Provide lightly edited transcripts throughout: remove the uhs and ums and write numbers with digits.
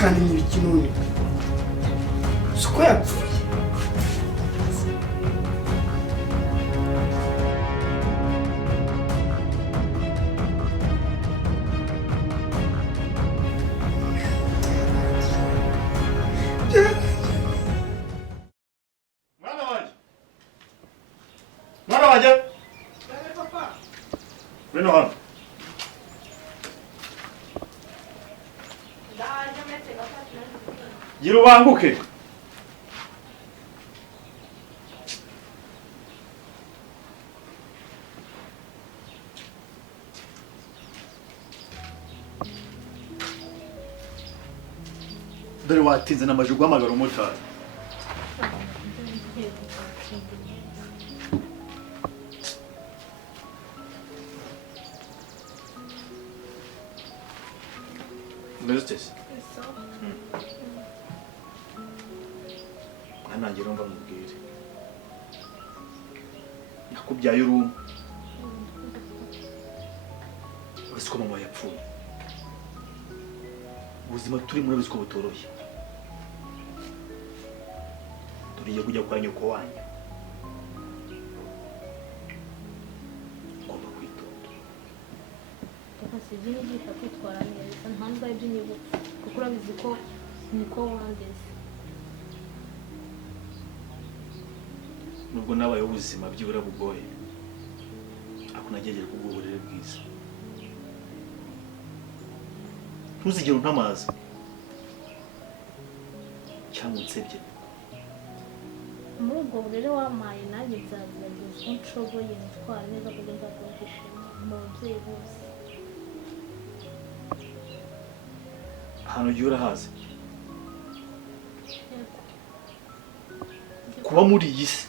kandi n'ibikinoni suko yapfuye. Mwana wanje. Papa. Bino hano. Gira ubanguke. Dore watinze n'amaje guhamagara umutari. Mezes. Nanjye rumva mubwire. Nakubyaye urumwe. Urasiko mama yapfuye. Ubuzima turi muri biziko butoroshye. Turiye kujya kwa nyoko wanyu. Ngomba kwitonda. Sivini gisha kwitwara neza ntabwo ari by'inyibutso kuko urabizi ko niko wangeze. Nubwo nabaye ubuzima byibura bugoye ako nagejeje kubw'uburere bwiza. Ntuzigere untamaza cyangwa unsebye. Muri ubwo burere wamaye nanjye nzagerageza uko nshoboye nitwara neza kugira ngo nzaguhishe mu babyeyi bose. Hano ugiye urahazi kuba muri iyi si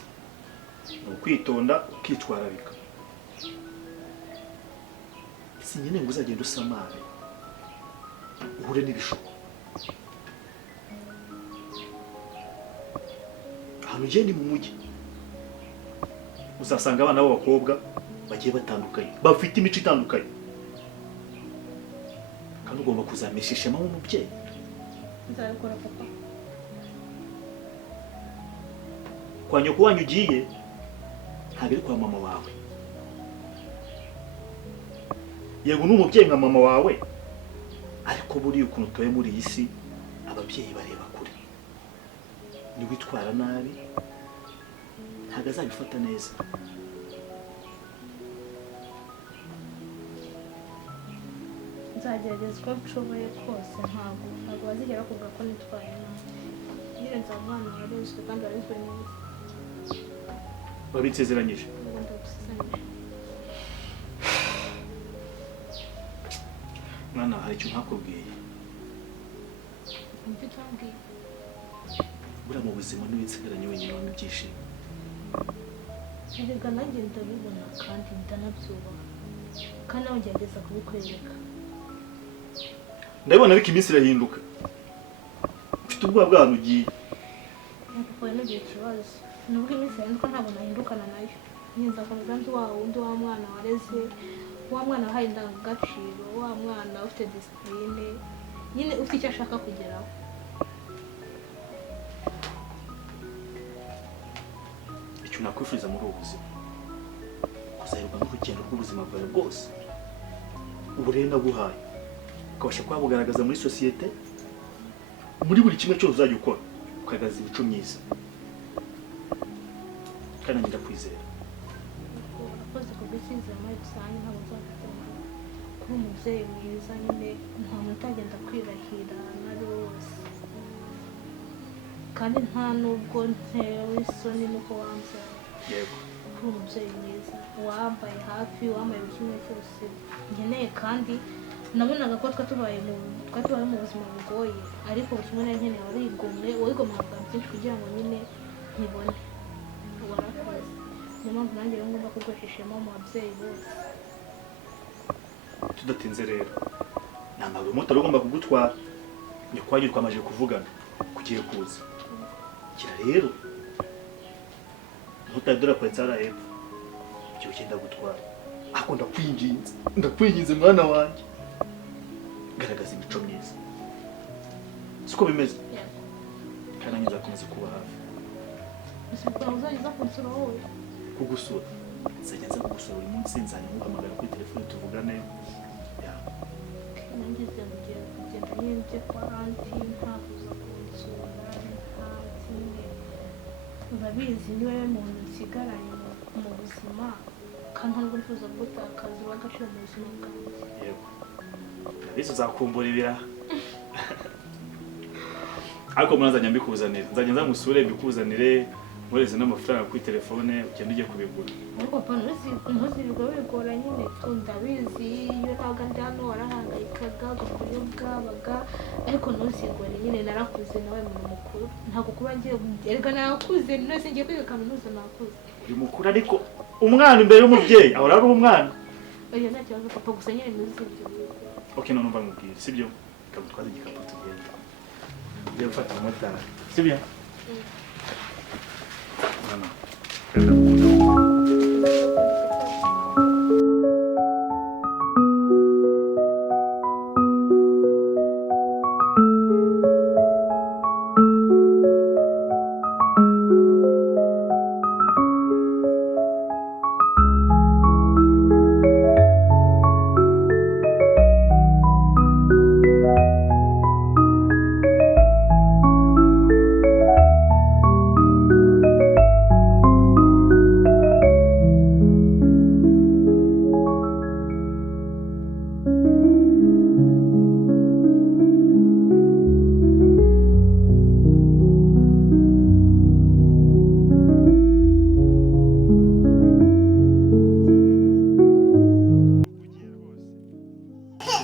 ni ukwitonda ukitwararika. Si nyine ngo uzagenda usamare uhure n'ibishuko. Hano ugiye ni mu mujyi uzasanga abana b'abakobwa bagiye batandukanye bafite imico itandukanye. Ugomba kuzamisha ishema nk'umubyeyi. Nzabikora papa. Kwa nyoko wanyu ugiye ntabwo ari kwa mama wawe. Yego ni umubyeyi nka mama wawe ariko buriya ukuntu utoye muri iyi si ababyeyi bareba kure. Niwitwara nabi ntabwo azabifata neza. Nzagerageza uko nshoboye kose ntabwo bazigera kuvuga ko nitwaye nabi. Nyine nzaba umwana warezwe kandi warezwe neza. Wabitsezeranyije? Mwana hari icyo ntakubwiye. Ibyo utambwiye. Buriya mu buzima ntiwinsigaranye wenyine wampa ibyishimo. Erega nanjye ndabibona kandi ndanabyubaha. Kandi nawe ngerageza kubikwereka. Ndabibona ariko iminsi irahinduka. Mfite ubwoba bw'ahantu ugiye. Papa ntugiye ikibazo. Nubwo iminsi yahinduka ntabwo nahindukana nayo. Nzakomeza ndi wa wundi wa mwana wareze, wa mwana wahaye indangagaciro, wa mwana ufite disipurine, nyine ufite icyo ashaka kugeraho. Icyo nakwifuriza muri ubu buzima kuzahirwa n'urugendo rw'ubuzima bwawe bwose. Uburere naguhaye ukabasha kuba bugaragaza muri sosiyete, muri buri kimwe cyose uzajya ukora ukagaragaza imico myiza. Kandi nanjye ndakwizera. Urakoze kubw'icyizere muri rusange ntabwo nzakugomba kuba umubyeyi mwiza, nyine nta muntu utagenda kwirahira nari wose. Kandi nta nubwo ntewe isoni nuko wambyaye. Yego. Kuba umubyeyi mwiza wambaye hafi, wambaye buri kimwe cyose nkeneye, kandi nabonaga ko twatubaye mu buzima bugoye, ariko buri kimwe nari nkeneye warigomwe amagambo byinshi kugira ngo nyine nkibone. Warakoze. Niyo mpamvu nanjye rero ngomba kuguhisha ishema mu babyeyi bose. Tudatinze rero ntabwo umumotari ugomba kugutwara. Nyakwanyu twamaze kuvugana kugiye kuza. Kira rero mutadura kwa tsara hepfo cyo cyenda gutwara. Ako ndakwinginze mwana wanjye, garagaza imico myiza. siko bimeze yego kandi nanjye nzakomeza kuba hafi ese ukaba uzagiza kunsura wowe kugusura nzajya nza kugusura buri munsi nzajya nguhamagara kuri telefone tuvugane nanjye kugenda nyine njye kwa anti ntakuza kunsura nta kimwe urabizi niwe muntu nsigaranye mu buzima kandi ntabwo nifuza gutakaza uw'agaciro mu buzima bwanjye yego ndabizi uzakumbura ibira ariko munazajya mbikuzanira nzajya nza musure mbikuzanire mureze n'amafaranga kuri telefone ugenda ujye kubigura ariko papa ntuzirwa bigora nyine ndabizi iyo ntabwo ndi hano warahangayikaga ugakora iyo bwabaga ariko ntuzigore nyine narakuze nawe muntu mukuru ntabwo kuba ngiye erega nakuze nose ngiye kwiga kaminuza nakuze uri mukuru ariko umwana imbere y'umubyeyi ahora ari umwana oya nta kibazo papa gusa nyine ntuzibyo okay none umva nkubwire sibyo ikagutwaza igikapu tugenda ugiye gufata umumotari sibyo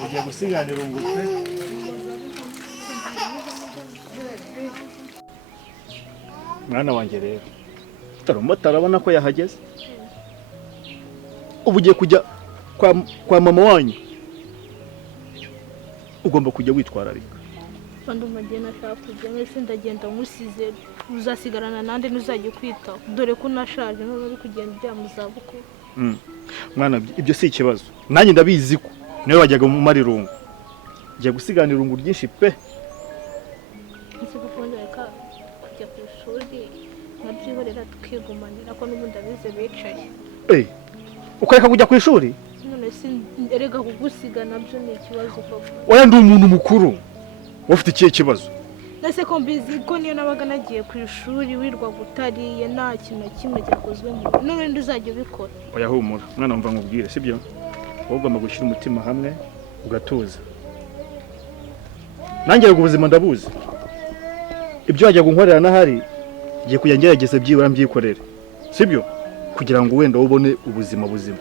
ugiye gusiganira ungutse mwana wanjye rero umumotari abona ko yahageze ubu ugiye kujya kwa mama wanyu ugomba kujya witwararika kandi umugeni ashaka kujya wese ndagenda musize uzasigarana nande ntuzajya kwitaho dore ko unashaje n'ubu uri kugenda ujya mu zabukuru mwana ibyo si ikibazo nanjye ndabizi ko niwe wajyaga mu marirungu ugiye gusiganira irungu ryinshi pe ese gukunda reka kujya ku ishuri nkabyihorera tukigumanira ko n'ubundi abize bicaye ukareka kujya ku ishuri none si erega kugusiga nabyo ni ikibazo papa oya ndi umuntu mukuru ufite ikihe kibazo nase ko mbizi ko niyo nabaga nagiye ku ishuri wirwa gutariye nta kintu na kimwe cyakozwe mu none nduzajya ubikora oya humura mwana wumva nkubwire sibyo wowe ugomba gushyira umutima hamwe ugatuza nanjye ubuzima ndabuzi ibyo wajya kunkorera n'ahari ngiye kujya ngerageza byibura mbyikorere sibyo kugira ngo wenda ubone ubuzima buzima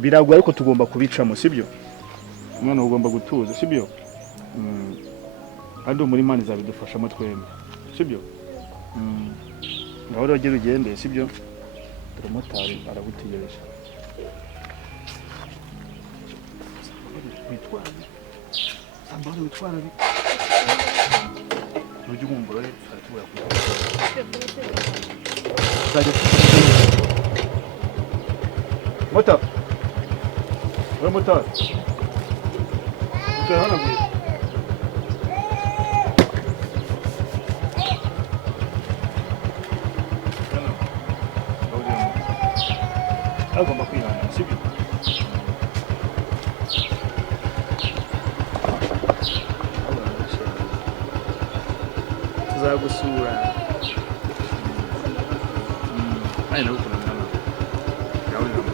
biragoye ariko tugomba kubicamo sibyo umwana ugomba gutuza sibyo kandi muri Imana izabidufashamo twembi sibyo ngaho rero ugere ugende sibyo umumotari aragutegereje witwara ntujye umumbura rero turatubura mota we motari utuye hano bwira agomba kwihangana sibyo tuzagusura nawe ukunda mwana yawe uri hamwe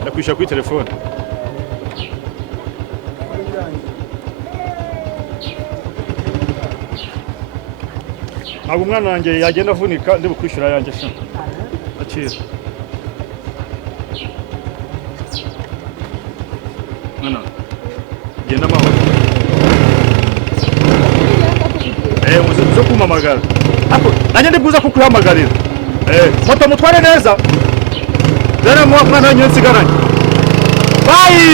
ndakwishyura kuri telefone ntabwo umwana wanjye yagenda avunika ndi bukwishyura yanjye sha akira mwana genda amahoro muze kumpamagara nanjye ndi bwiza kukuhamagarira moto mutware neza rero mwana wanjye nsigaranye bayi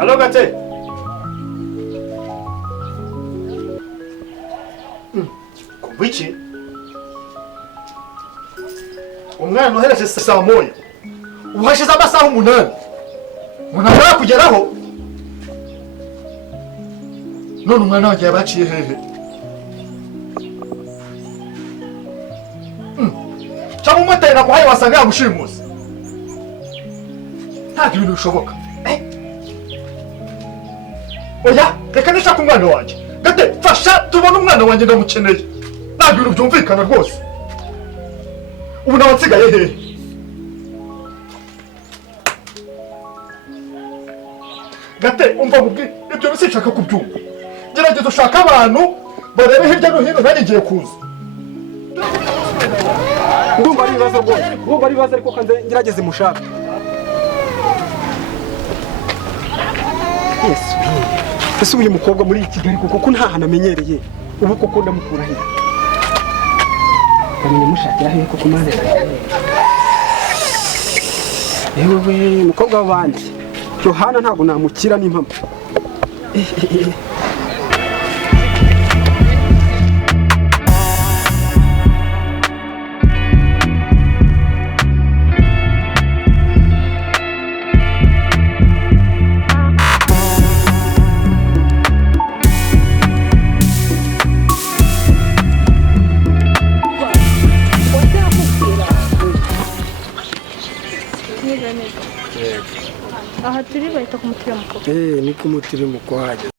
Alo Gate. Kumva iki? Umwana uhereje saa moya. Uhashize amasaha 8. Munabura kugeraho. None umwana wanjye yabaciye hehe? Cyangwa umutera naguhaye wasanga yamushimuze. Nta kintu bishoboka. Oya, reka nishaka umwana wanjye. Gate, fasha tubone umwana wanjye ndamukeneye. Nta bintu byumvikana rwose. Ubu nawe nsigaye hehe? Gate, umva mubwi, ibyo bisishaka kubyumva. Gerageza ushaka abantu barebe hirya no hino nanjye ngiye kuza. Ndumva ari ibibazo rwose. Ndumva ari ibibazo ariko kanze ngerageze mushaka. Yesu. Ese uyu mukobwa muri Kigali kuko nta hana amenyereye. Ubu koko ndamukura he? Bamenye mushakira he koko mane. Yewe mukobwa w'abandi. Yohana ntago namukira n'impamo. Aha turi bahita kumutira mukobwa. Ni kumutira mukwajya.